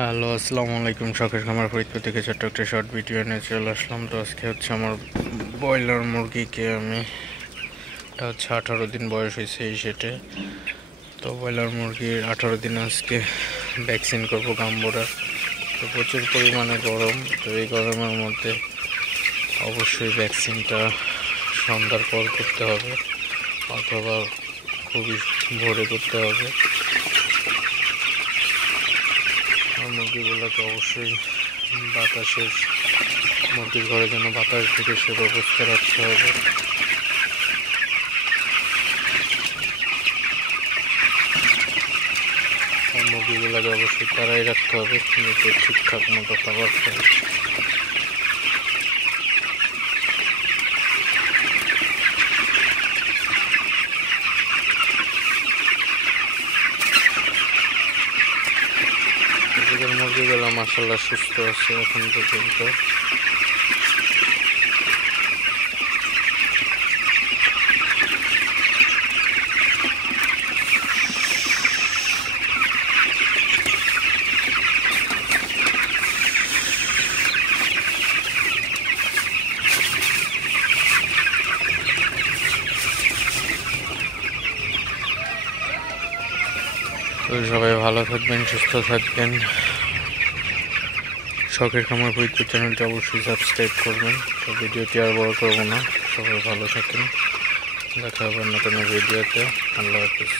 Hello, আসসালামু আলাইকুম। শখের খামার ফরিদপুর থেকে ছোট্ট একটা শর্ট ভিডিও নিয়ে চলে আসলাম। তো আজকে হচ্ছে আমার ব্রয়লার মুরগিকে আমি, এটা হচ্ছে 18 দিন বয়স হয়েছে এই সেটে। তো ব্রয়লার মুরগির 18 দিন আজকে ভ্যাকসিন করবো গাম্বুরার। তো প্রচুর পরিমাণে গরম, তো এই গরমের মধ্যে অবশ্যই ভ্যাকসিনটা সন্ধ্যার পর করতে হবে অথবা খুবই ভোরে করতে হবে। মুরগিগুলোকে অবশ্যই বাতাসের, মুরগির ঘরে যেন বাতাস ঢুকে সে ব্যবস্থা রাখতে হবে। আর মুরগিগুলোকে অবশ্যই তারাই রাখতে হবে, যাতে ঠিকঠাক মতো খাবার খায়। এদিকের মুরগিগুলো মাশাআল্লাহ সুস্থ আছে এখন পর্যন্ত। তো সবাই ভালো থাকবেন, সুস্থ থাকবেন। শখের খামার ফরিদপুর চ্যানেলটি অবশ্যই সাবস্ক্রাইব করবেন। তো ভিডিওটি আর বড় করবো না, সবাই ভালো থাকেন। দেখা হবে অন্য কোনো ভিডিওতে। আল্লাহ হাফিজ।